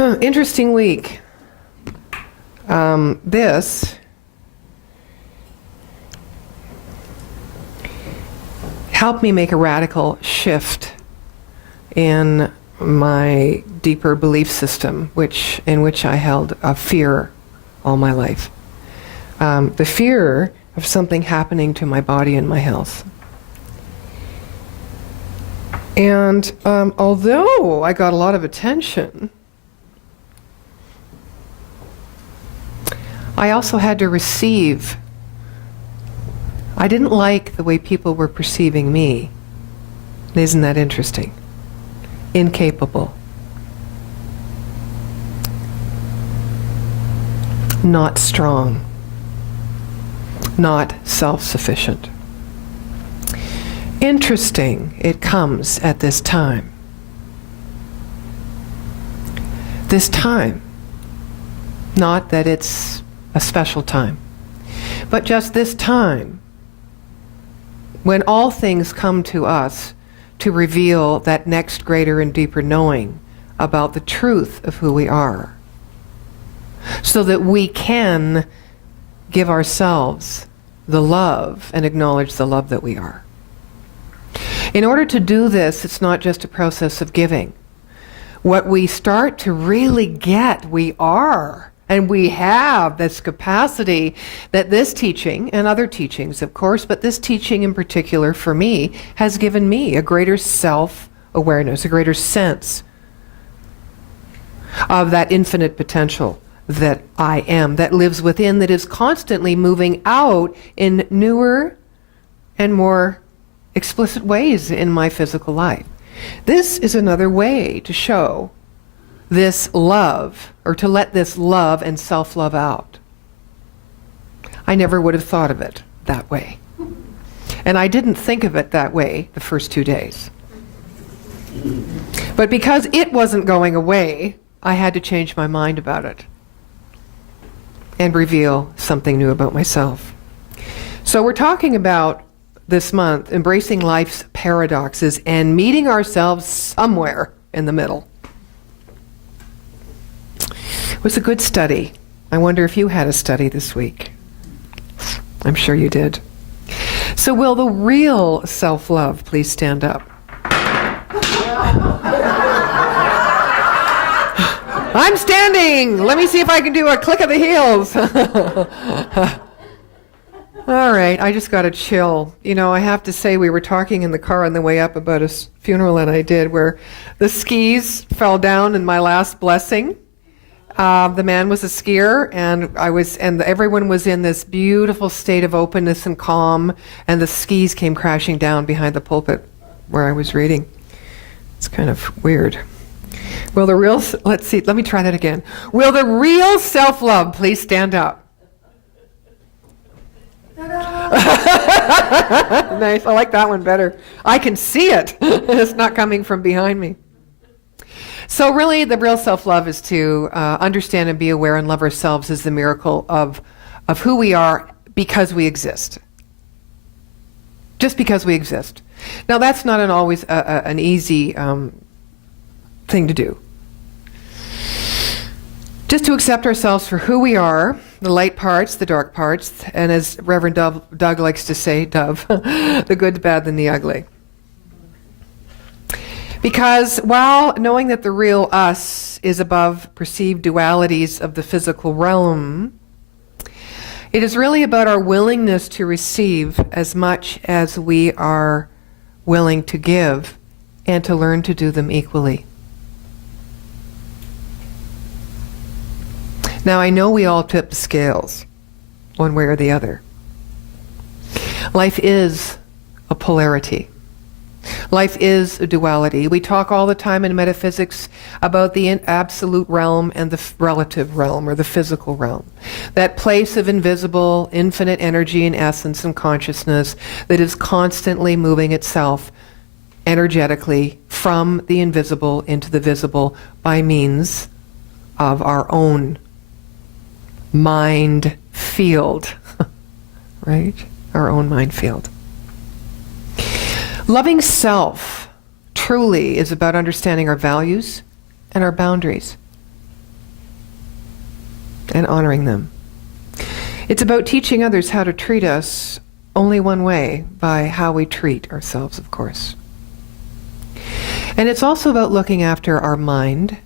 Interesting week. This helped me make a radical shift in my deeper belief system, in which I held a fear all my life. The fear of something happening to my body and my health. And although I got a lot of attention, I also had to receive. I didn't like the way people were perceiving me. Isn't that interesting? Incapable. Not strong. Not self-sufficient. Interesting, it comes at this time. This time. Not that it's a special time, but just this time, when all things come to us to reveal that next greater and deeper knowing about the truth of who we are, so that we can give ourselves the love and acknowledge the love that we are. In order to do this, it's not just a process of giving. What we start to really get, we are. And we have this capacity that this teaching, and other teachings of course, but this teaching in particular for me, has given me a greater self-awareness, a greater sense of that infinite potential that I am, that lives within, that is constantly moving out in newer and more explicit ways in my physical life. This is another way to show this love, or to let this love and self-love out. I never would have thought of it that way. And I didn't think of it that way the first 2 days. But because it wasn't going away, I had to change my mind about it and reveal something new about myself. So we're talking about this month embracing life's paradoxes and meeting ourselves somewhere in the middle. It was a good study. I wonder if you had a study this week. I'm sure you did. So will the real self-love please stand up? I'm standing! Let me see if I can do a click of the heels. All right, I just got a chill. You know, I have to say, we were talking in the car on the way up about a funeral that I did where the skis fell down in my last blessing. The man was a skier, and everyone was in this beautiful state of openness and calm, and the skis came crashing down behind the pulpit where I was reading. It's kind of weird. Will the real, let me try that again. Will the real self-love please stand up? Nice, I like that one better. I can see it. It's not coming from behind me. So really, the real self-love is to understand and be aware and love ourselves as the miracle of who we are because we exist. Just because we exist. Now, that's not always an easy thing to do. Just to accept ourselves for who we are, the light parts, the dark parts, and as Reverend Doug likes to say, Dove, the good, the bad, and the ugly. Because while knowing that the real us is above perceived dualities of the physical realm, it is really about our willingness to receive as much as we are willing to give and to learn to do them equally. Now, I know we all tip the scales one way or the other. Life is a polarity. Life is a duality. We talk all the time in metaphysics about the absolute realm and the relative realm, or the physical realm. That place of invisible, infinite energy and essence and consciousness that is constantly moving itself energetically from the invisible into the visible by means of our own mind field, right? Our own mind field. Loving self truly is about understanding our values and our boundaries. and honoring them. It's about teaching others how to treat us only one way, by how we treat ourselves, of course. And it's also about looking after our mind,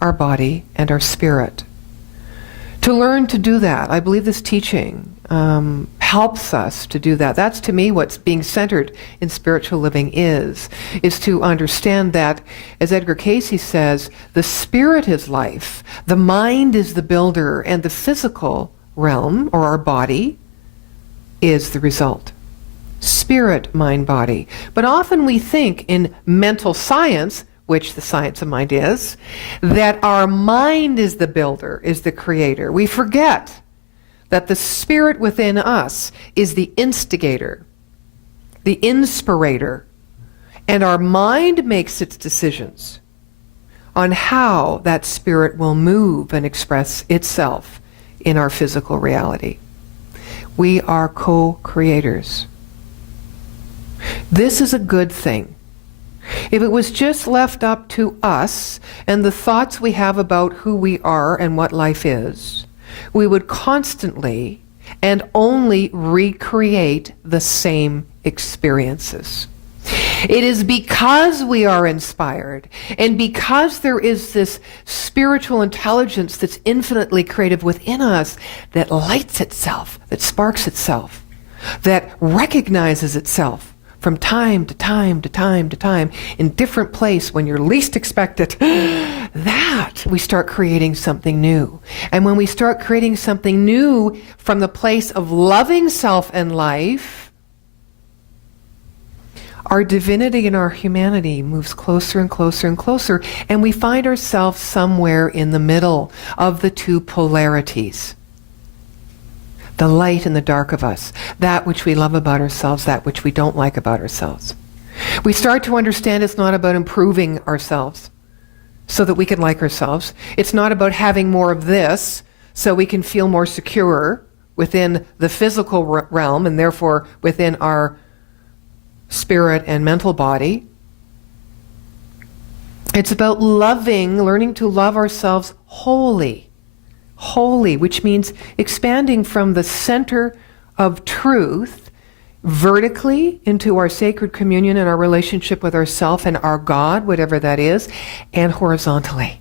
our body, and our spirit. To learn to do that, I believe this teaching helps us to do that. That's, to me, what's being centered in spiritual living is to understand that, as Edgar Cayce says, the spirit is life, the mind is the builder, and the physical realm, or our body, is the result. Spirit, mind, body. But often we think in mental science, which the science of mind is, that our mind is the builder, is the creator. We forget that the spirit within us is the instigator, the inspirator, and our mind makes its decisions on how that spirit will move and express itself in our physical reality. We are co-creators. This is a good thing. If it was just left up to us and the thoughts we have about who we are and what life is, we would constantly and only recreate the same experiences. It is because we are inspired and because there is this spiritual intelligence that's infinitely creative within us that lights itself, that sparks itself, that recognizes itself from time to time to time to time in different place when you're least expect it, that we start creating something new. And when we start creating something new from the place of loving self and life, our divinity and our humanity moves closer and closer and closer, and we find ourselves somewhere in the middle of the two polarities. The light and the dark of us, that which we love about ourselves, that which we don't like about ourselves. We start to understand it's not about improving ourselves so that we can like ourselves. It's not about having more of this so we can feel more secure within the physical realm and therefore within our spirit and mental body. It's about learning to love ourselves wholly, which means expanding from the center of truth vertically into our sacred communion and our relationship with ourself and our God, whatever that is, and horizontally.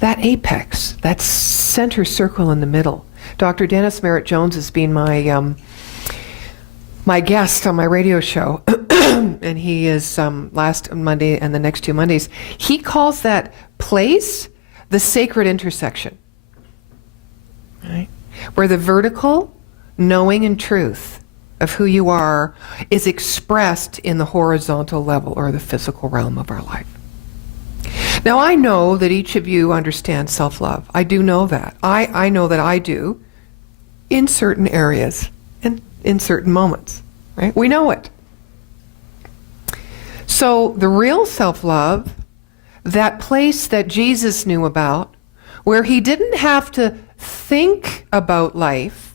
That apex, that center circle in the middle. Dr. Dennis Merritt Jones has been my guest on my radio show, and he is last Monday and the next 2 Mondays. He calls that place the sacred intersection, right? Where the vertical knowing and truth of who you are is expressed in the horizontal level or the physical realm of our life. Now, I know that each of you understands self-love. I do know that. I know that I do in certain areas and in certain moments, right? We know it. So the real self-love, that place that Jesus knew about, where he didn't have to think about life.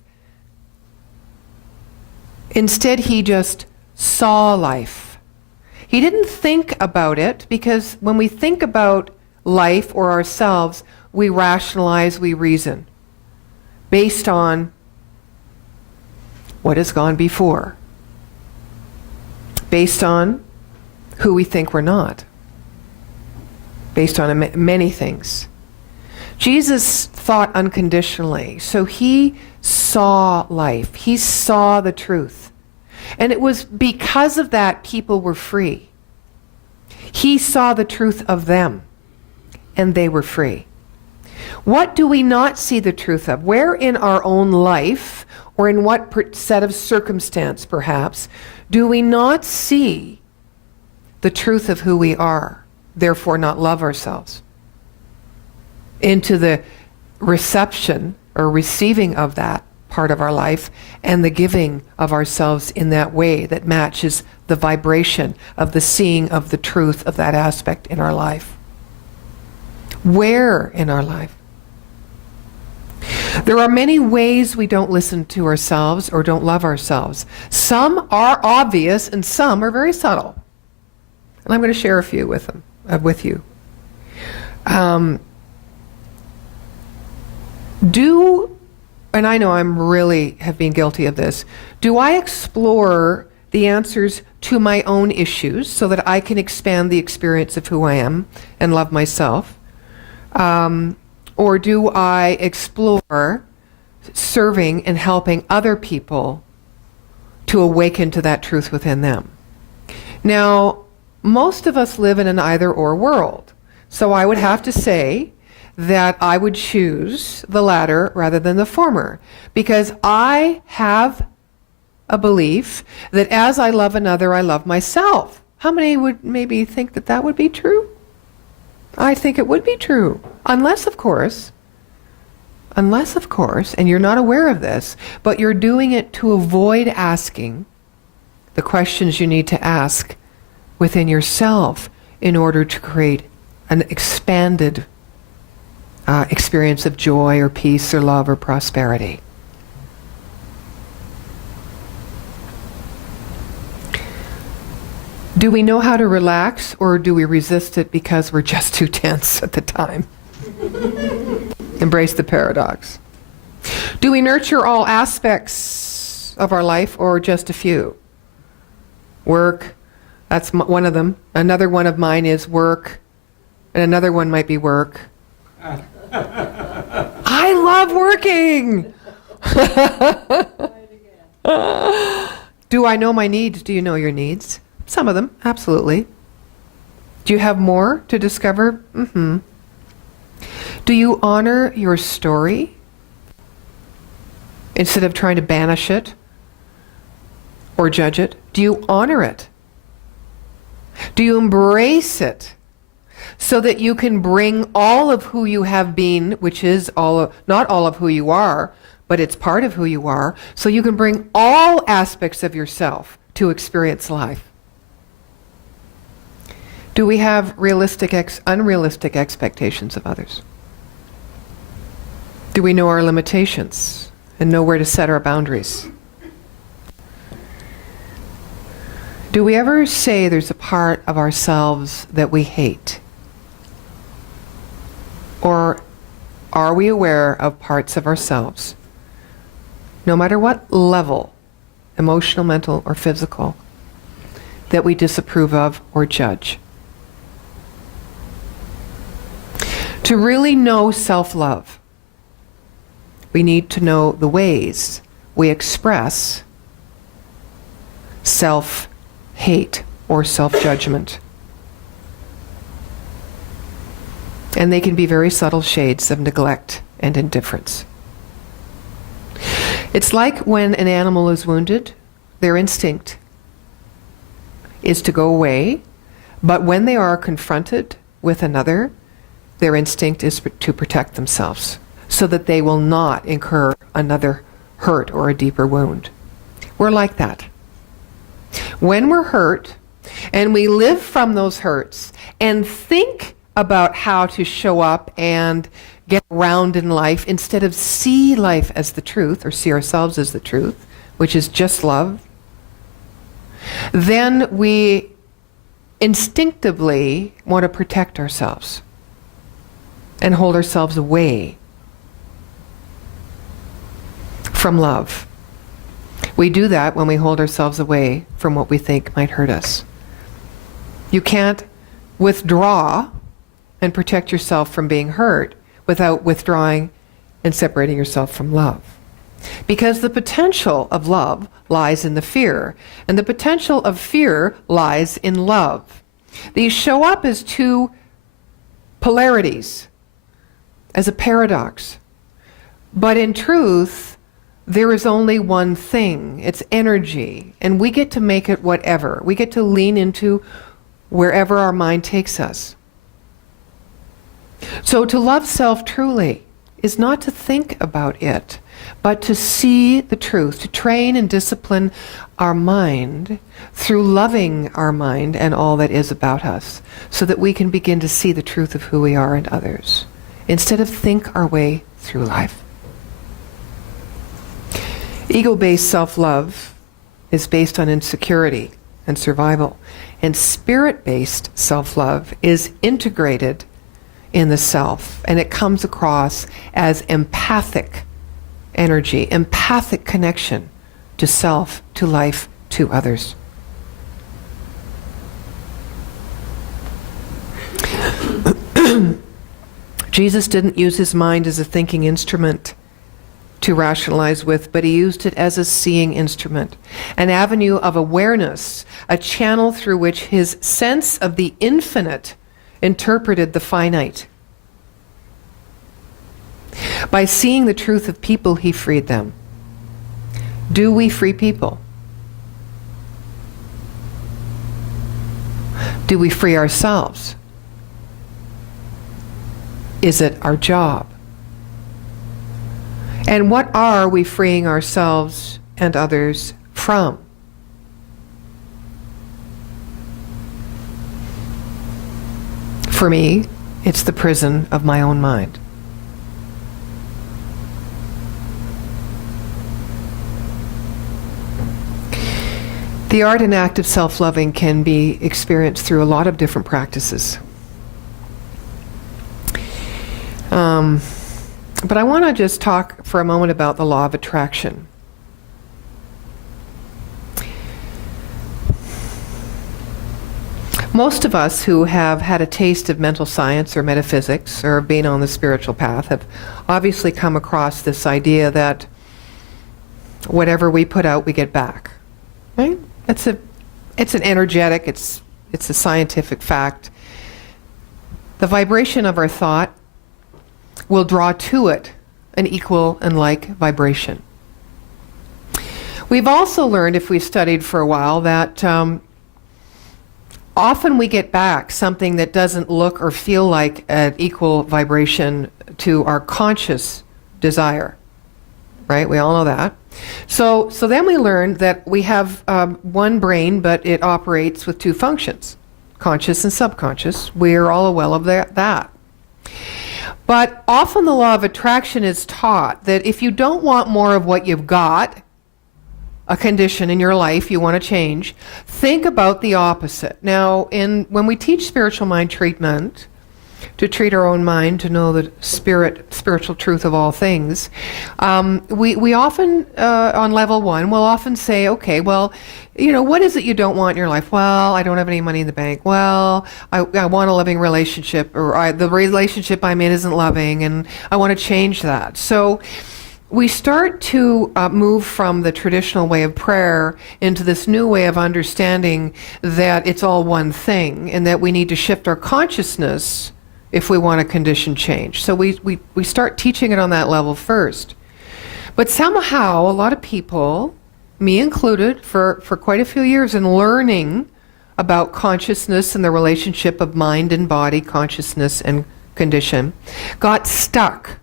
Instead, he just saw life. He didn't think about it, because when we think about life or ourselves, we rationalize, we reason, based on what has gone before, based on who we think we're not, based on many things. Jesus thought unconditionally, so he saw life. He saw the truth. And it was because of that people were free. He saw the truth of them, and they were free. What do we not see the truth of? Where in our own life, or in what set of circumstance perhaps, do we not see the truth of who we are, therefore not love ourselves? Into the reception or receiving of that part of our life and the giving of ourselves in that way that matches the vibration of the seeing of the truth of that aspect in our life. Where in our life? There are many ways we don't listen to ourselves or don't love ourselves. Some are obvious and some are very subtle. And I'm going to share a few with you. And I know I'm really have been guilty of this, do I explore the answers to my own issues so that I can expand the experience of who I am and love myself? Or do I explore serving and helping other people to awaken to that truth within them? Now, most of us live in an either-or world. So I would have to say that I would choose the latter rather than the former, because I have a belief that as I love another, I love myself. How many would maybe think that that would be true? I think it would be true. Unless, of course, and you're not aware of this, but you're doing it to avoid asking the questions you need to ask within yourself in order to create an expanded experience of joy or peace or love or prosperity. Do we know how to relax, or do we resist it because we're just too tense at the time? Embrace the paradox. Do we nurture all aspects of our life or just a few? Work, that's one of them. Another one of mine is work, and another one might be work. I love working! Do I know my needs? Do you know your needs? Some of them, absolutely. Do you have more to discover? Mm-hmm. Do you honor your story instead of trying to banish it or judge it? Do you honor it? Do you embrace it so that you can bring all of who you have been, which is not all of who you are, but it's part of who you are, so you can bring all aspects of yourself to experience life? Do we have unrealistic expectations of others? Do we know our limitations and know where to set our boundaries? Do we ever say there's a part of ourselves that we hate? Or are we aware of parts of ourselves, no matter what level, emotional, mental, or physical, that we disapprove of or judge? To really know self-love, we need to know the ways we express self-hate or self-judgment. And they can be very subtle shades of neglect and indifference. It's like when an animal is wounded, their instinct is to go away, but when they are confronted with another, their instinct is to protect themselves so that they will not incur another hurt or a deeper wound. We're like that. When we're hurt and we live from those hurts and think about how to show up and get around in life instead of see life as the truth or see ourselves as the truth, which is just love, then we instinctively want to protect ourselves and hold ourselves away from love. We do that when we hold ourselves away from what we think might hurt us. You can't withdraw and protect yourself from being hurt without withdrawing and separating yourself from love. Because the potential of love lies in the fear, and the potential of fear lies in love. These show up as two polarities, as a paradox. But in truth, there is only one thing. It's energy. And we get to make it whatever. We get to lean into wherever our mind takes us. So to love self truly is not to think about it, but to see the truth, to train and discipline our mind through loving our mind and all that is about us, so that we can begin to see the truth of who we are and others, instead of think our way through life. Ego-based self-love is based on insecurity and survival, and spirit-based self-love is integrated in the self, and it comes across as empathic energy, empathic connection to self, to life, to others. Jesus didn't use his mind as a thinking instrument to rationalize with, but he used it as a seeing instrument, an avenue of awareness, a channel through which his sense of the infinite interpreted the finite. By seeing the truth of people, he freed them. Do we free people? Do we free ourselves? Is it our job? And what are we freeing ourselves and others from? For me, it's the prison of my own mind. The art and act of self-loving can be experienced through a lot of different practices. But I want to just talk for a moment about the law of attraction. Most of us who have had a taste of mental science or metaphysics or been on the spiritual path have obviously come across this idea that whatever we put out, we get back. Right? It's an energetic, it's a scientific fact. The vibration of our thought will draw to it an equal and like vibration. We've also learned, if we've studied for a while, that often we get back something that doesn't look or feel like an equal vibration to our conscious desire. Right? We all know that. So then we learned that we have one brain, but it operates with two functions, conscious and subconscious. We are all well of that. But often the law of attraction is taught that if you don't want more of what you've got, a condition in your life you want to change, think about the opposite. Now, when we teach spiritual mind treatment, to treat our own mind, to know the spiritual truth of all things, we often, on level one, will often say, okay, well, what is it you don't want in your life? Well, I don't have any money in the bank. Well, I want a loving relationship, or the relationship I'm in isn't loving, and I want to change that. So we start to move from the traditional way of prayer into this new way of understanding that it's all one thing, and that we need to shift our consciousness if we want a condition change. So we start teaching it on that level first. But somehow a lot of people, me included, for quite a few years in learning about consciousness and the relationship of mind and body, consciousness and condition, got stuck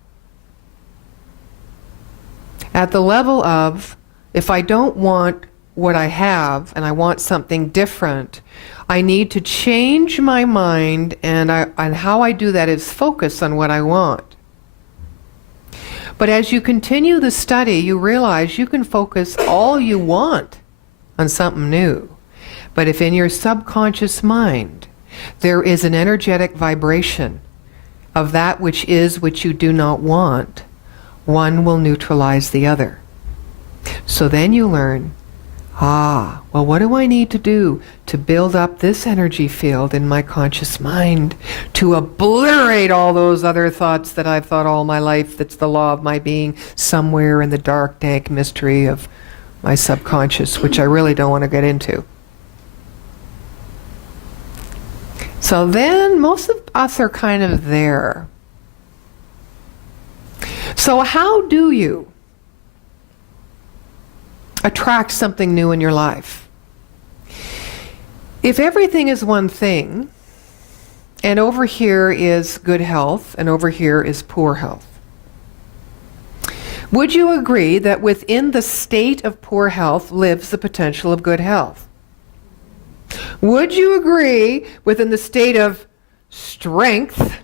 at the level of, if I don't want what I have and I want something different, I need to change my mind, and how I do that is focus on what I want. But as you continue the study, you realize you can focus all you want on something new. But if in your subconscious mind there is an energetic vibration of that which is which you do not want, one will neutralize the other. So then you learn, well, what do I need to do to build up this energy field in my conscious mind to obliterate all those other thoughts that I've thought all my life that's the law of my being somewhere in the dark, dank mystery of my subconscious, which I really don't want to get into. So then most of us are kind of there. So how do you attract something new in your life? If everything is one thing, and over here is good health, and over here is poor health, would you agree that within the state of poor health lives the potential of good health? Would you agree within the state of strength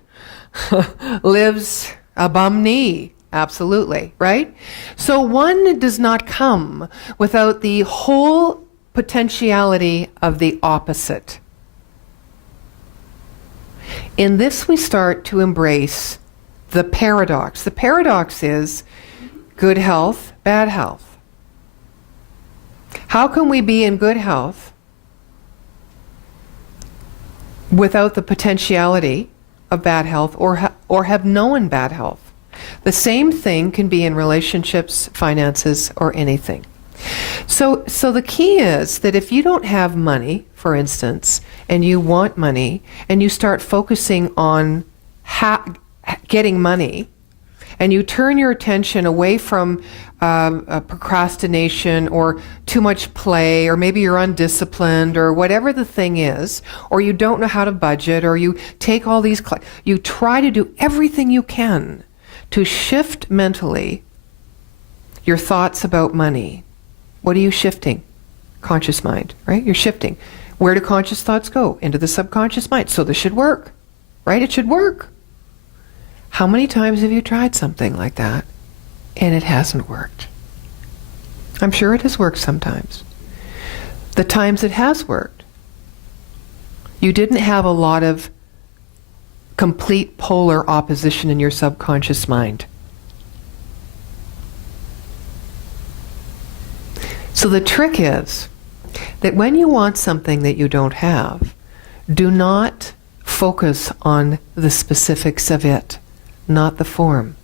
lives a bum knee? Absolutely, right? So one does not come without the whole potentiality of the opposite. In this, we start to embrace the paradox. The paradox is good health, bad health. How can we be in good health without the potentiality of bad health or have known bad health? The same thing can be in relationships, finances, or anything. So the key is that if you don't have money, for instance, and you want money, and you start focusing on getting money, and you turn your attention away from procrastination or too much play, or maybe you're undisciplined, or whatever the thing is, or you don't know how to budget, or you take all these, you try to do everything you can to shift mentally your thoughts about money. What are you shifting? Conscious mind, right? You're shifting. Where do conscious thoughts go? Into the subconscious mind. So this should work, right? It should work. How many times have you tried something like that and it hasn't worked? I'm sure it has worked sometimes. The times it has worked, you didn't have a lot of complete polar opposition in your subconscious mind. So the trick is that when you want something that you don't have, do not focus on the specifics of it, not the form.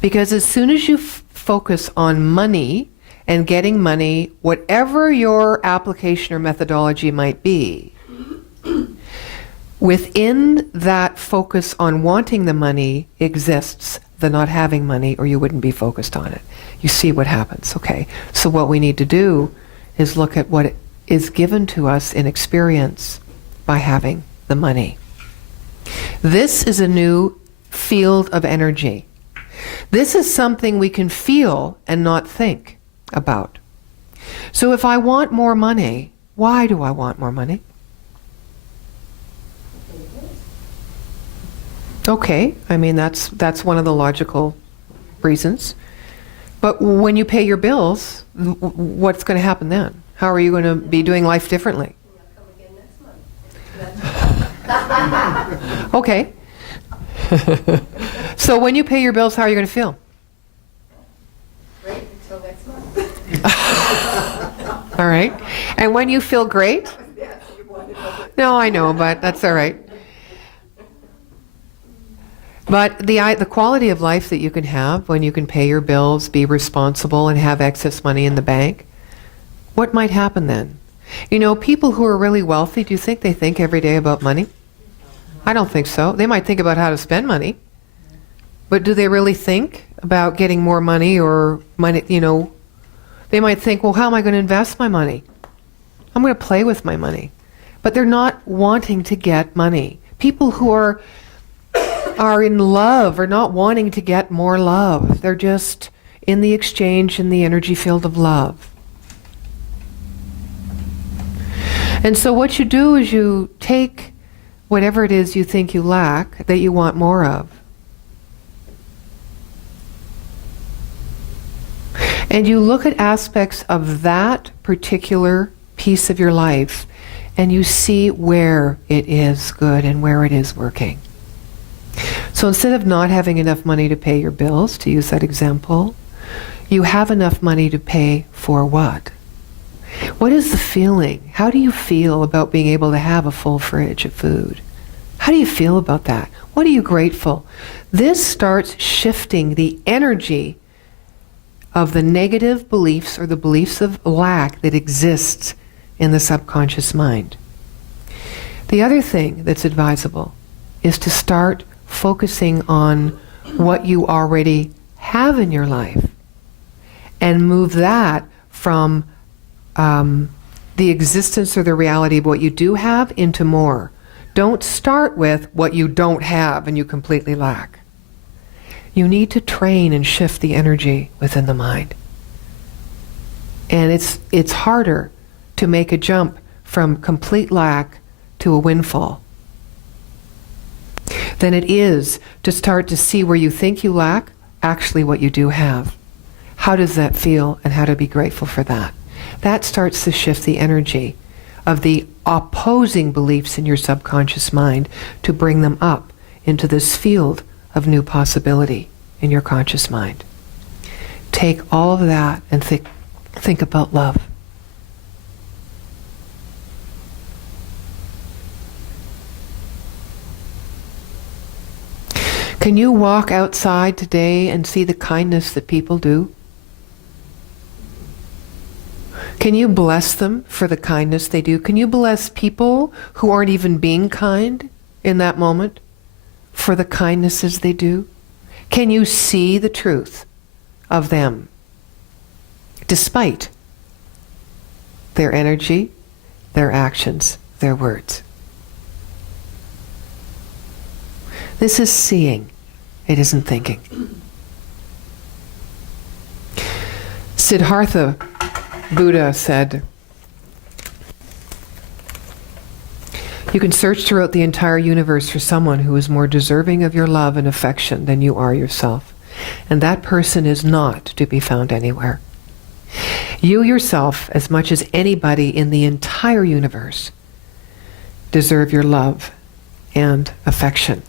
Because as soon as you focus on money and getting money, whatever your application or methodology might be, within that focus on wanting the money exists the not having money, or you wouldn't be focused on it. You see what happens, okay? So what we need to do is look at what is given to us in experience by having the money. This is a new field of energy. This is something we can feel and not think about. So if I want more money, why do I want more money? Okay, I mean that's one of the logical reasons. But when you pay your bills, what's going to happen then? How are you going to be doing life differently? Okay. So when you pay your bills, how are you going to feel? Great until next month. All right. And when you feel great? No, I know, but that's all right. But the quality of life that you can have when you can pay your bills, be responsible, and have excess money in the bank, what might happen then? You know, people who are really wealthy, do you think they think every day about money? I don't think so. They might think about how to spend money. But do they really think about getting more money or money, you know? They might think, well, how am I going to invest my money? I'm going to play with my money. But they're not wanting to get money. People who are in love are not wanting to get more love. They're just in the exchange, in the energy field of love. And so what you do is you take whatever it is you think you lack, that you want more of, and you look at aspects of that particular piece of your life, and you see where it is good and where it is working. So instead of not having enough money to pay your bills, to use that example, you have enough money to pay for what? What is the feeling? How do you feel about being able to have a full fridge of food? How do you feel about that? What are you grateful? This starts shifting the energy of the negative beliefs or the beliefs of lack that exists in the subconscious mind. The other thing that's advisable is to start focusing on what you already have in your life and move that from the existence or the reality of what you do have into more. Don't start with what you don't have and you completely lack. You need to train and shift the energy within the mind. And it's harder to make a jump from complete lack to a windfall than it is to start to see where you think you lack, actually what you do have. How does that feel, and how to be grateful for that? That starts to shift the energy of the opposing beliefs in your subconscious mind to bring them up into this field of new possibility in your conscious mind. Take all of that and think about love. Can you walk outside today and see the kindness that people do? Can you bless them for the kindness they do? Can you bless people who aren't even being kind in that moment for the kindnesses they do? Can you see the truth of them despite their energy, their actions, their words? This is seeing. It isn't thinking. Siddhartha Buddha said, "You can search throughout the entire universe for someone who is more deserving of your love and affection than you are yourself. And that person is not to be found anywhere. You yourself, as much as anybody in the entire universe, deserve your love and affection."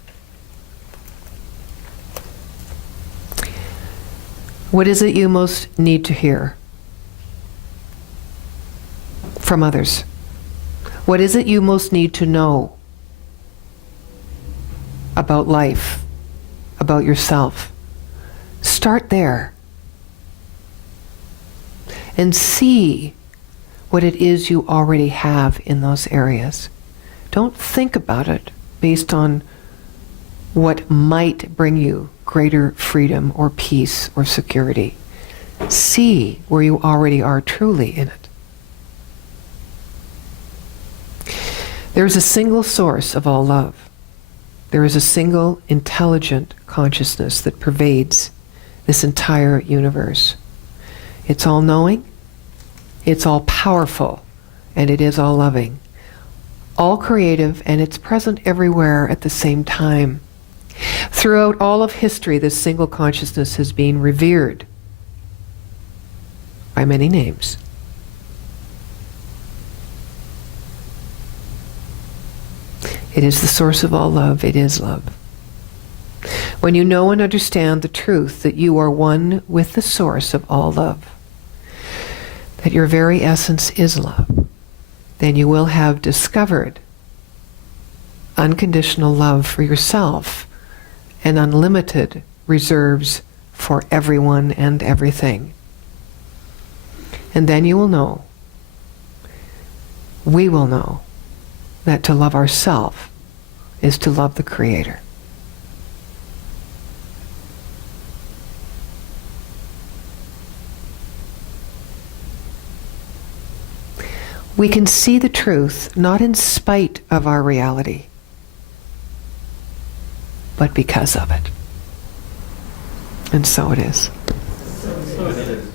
What is it you most need to hear from others? What is it you most need to know about life, about yourself? Start there and see what it is you already have in those areas. Don't think about it based on what might bring you greater freedom or peace or security. See where you already are truly in it. There is a single source of all love. There is a single intelligent consciousness that pervades this entire universe. It's all-knowing, it's all-powerful, and it is all-loving. All creative, and it's present everywhere at the same time. Throughout all of history, this single consciousness has been revered by many names. It is the source of all love. It is love. When you know and understand the truth that you are one with the source of all love, that your very essence is love, then you will have discovered unconditional love for yourself and unlimited reserves for everyone and everything. And then you will know, we will know, that to love ourselves is to love the Creator. We can see the truth not in spite of our reality, but because of it. And so it is. So it is.